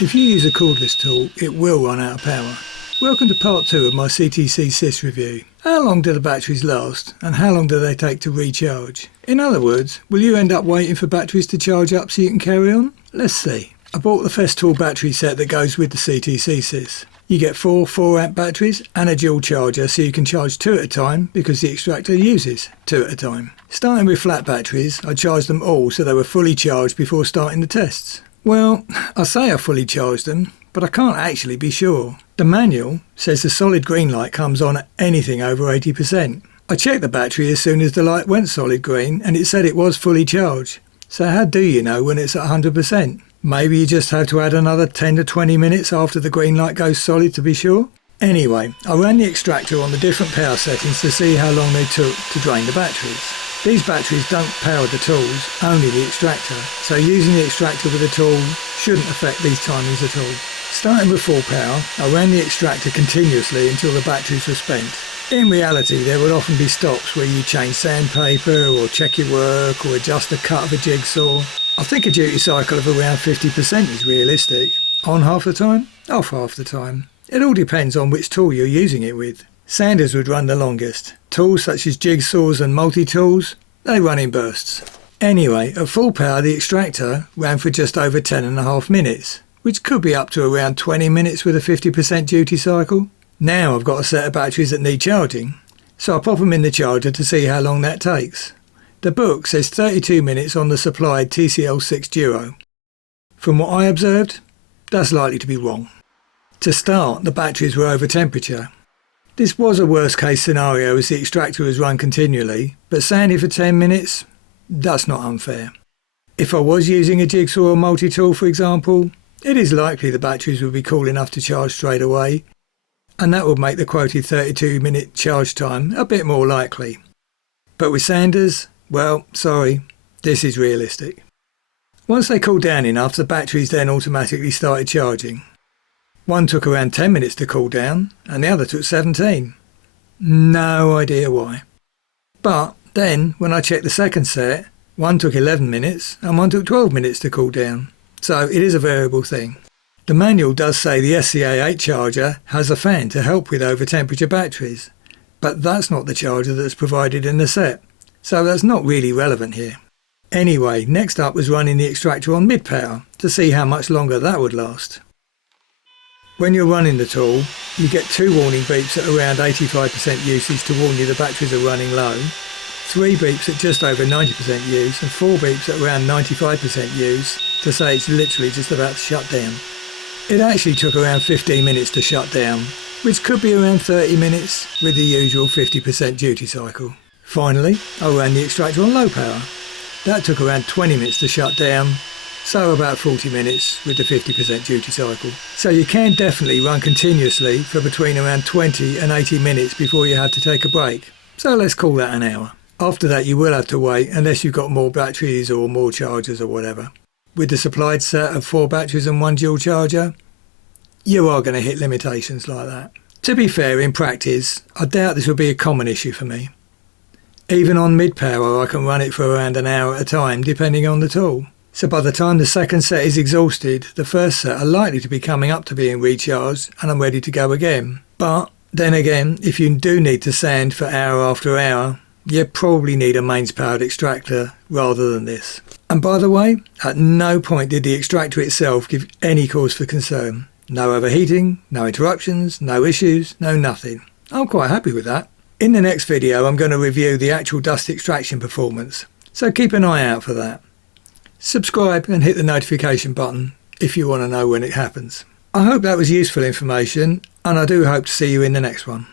If you use a cordless tool, it will run out of power. Welcome to part 2 of my CTC SYS review. How long do the batteries last and how long do they take to recharge? In other words, will you end up waiting for batteries to charge up so you can carry on? Let's see. I bought the Festool battery set that goes with the CTC SYS. You get 4 4-amp batteries and a dual charger so you can charge 2 at a time because the extractor uses 2 at a time. Starting with flat batteries, I charged them all so they were fully charged before starting the tests. Well, I say I fully charged them, but I can't actually be sure. The manual says the solid green light comes on at anything over 80%. I checked the battery as soon as the light went solid green and it said it was fully charged. So how do you know when it's at 100%? Maybe you just have to add another 10 to 20 minutes after the green light goes solid to be sure? Anyway, I ran the extractor on the different power settings to see how long they took to drain the batteries. These batteries don't power the tools, only the extractor, so using the extractor with a tool shouldn't affect these timings at all. Starting with full power, I ran the extractor continuously until the batteries were spent. In reality, there would often be stops where you change sandpaper or check your work or adjust the cut of a jigsaw. I think a duty cycle of around 50% is realistic. On half the time, off half the time. It all depends on which tool you're using it with. Sanders would run the longest. Tools such as jigsaws and multi-tools, they run in bursts. Anyway, at full power the extractor ran for just over 10.5 minutes, which could be up to around 20 minutes with a 50% duty cycle. Now I've got a set of batteries that need charging, so I pop them in the charger to see how long that takes. The book says 32 minutes on the supplied TCL6 Duo. From what I observed, that's likely to be wrong. To start, the batteries were over temperature. This was a worst case scenario as the extractor was run continually, but sanding for 10 minutes, that's not unfair. If I was using a jigsaw or multi-tool for example, it is likely the batteries would be cool enough to charge straight away, and that would make the quoted 32-minute charge time a bit more likely. But with Sanders, well, sorry, this is realistic. Once they cooled down enough, the batteries then automatically started charging. One took around 10 minutes to cool down and the other took 17. No idea why. But then when I checked the second set, one took 11 minutes and one took 12 minutes to cool down. So it is a variable thing. The manual does say the SCA8 charger has a fan to help with over temperature batteries, but that's not the charger that's provided in the set, so that's not really relevant here. Anyway, next up was running the extractor on mid power to see how much longer that would last. When you're running the tool, you get 2 warning beeps at around 85% usage to warn you the batteries are running low, 3 beeps at just over 90% use and 4 beeps at around 95% use to say it's literally just about to shut down. It actually took around 15 minutes to shut down, which could be around 30 minutes with the usual 50% duty cycle. Finally, I ran the extractor on low power. That took around 20 minutes to shut down, so about 40 minutes with the 50% duty cycle. So you can definitely run continuously for between around 20 and 80 minutes before you have to take a break. So let's call that an hour. After that you will have to wait unless you've got more batteries or more chargers or whatever. With the supplied set of 4 batteries and 1 dual charger, you are going to hit limitations like that. To be fair, in practice, I doubt this will be a common issue for me. Even on mid power I can run it for around an hour at a time depending on the tool. So by the time the second set is exhausted, the first set are likely to be coming up to being recharged and I'm ready to go again. But then again, if you do need to sand for hour after hour, you probably need a mains powered extractor rather than this. And by the way, at no point did the extractor itself give any cause for concern. No overheating, no interruptions, no issues, no nothing. I'm quite happy with that. In the next video I'm going to review the actual dust extraction performance, so keep an eye out for that. Subscribe and hit the notification button if you want to know when it happens. I hope that was useful information and I do hope to see you in the next one.